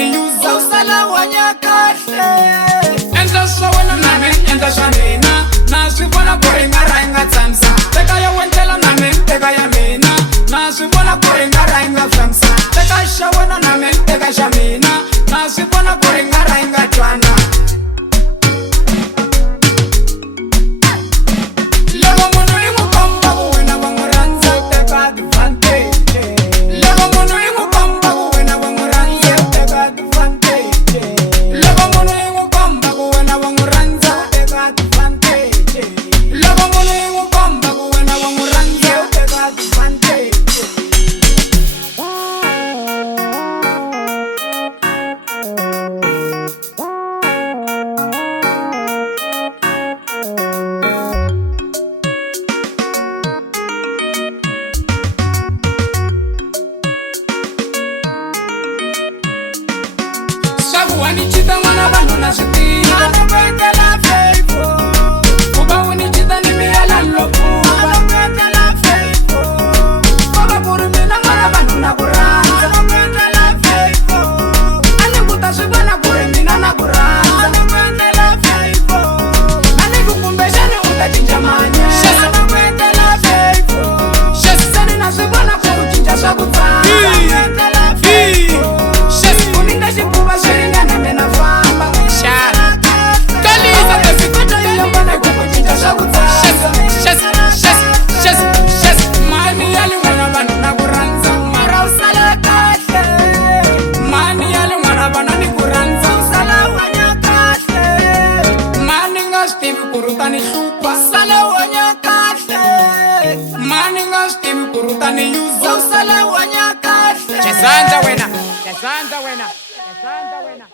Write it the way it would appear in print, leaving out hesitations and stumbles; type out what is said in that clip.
ni yuza usala wanya kahle endla swa wena nami endla swa mina na swi vona ku ri nga ra nga tsamisa teka ya wendlela nami teka ya mina na swi vona ku ri nga ra nga flamsa teka xa wena nami teka xa mina na swi vona ku ri nga ra nga twana Wanichita mwana vanhu na switiva anokwetela feifo kuva unichita ni miyala lokuva anokwetela feifo kova ku ri mina mwana vanhu na ku rhandza anokwetela feifo a ni ku ta swi vona ku ri mina na ku rhandza anokwetela feifo a ni ku kumbexani u ta cinca manyela anokwetela feifo seni na swi vona ku u cinca swa ku tsama anokwetela feifo u ninga xibuva swi ringana Chezanza wena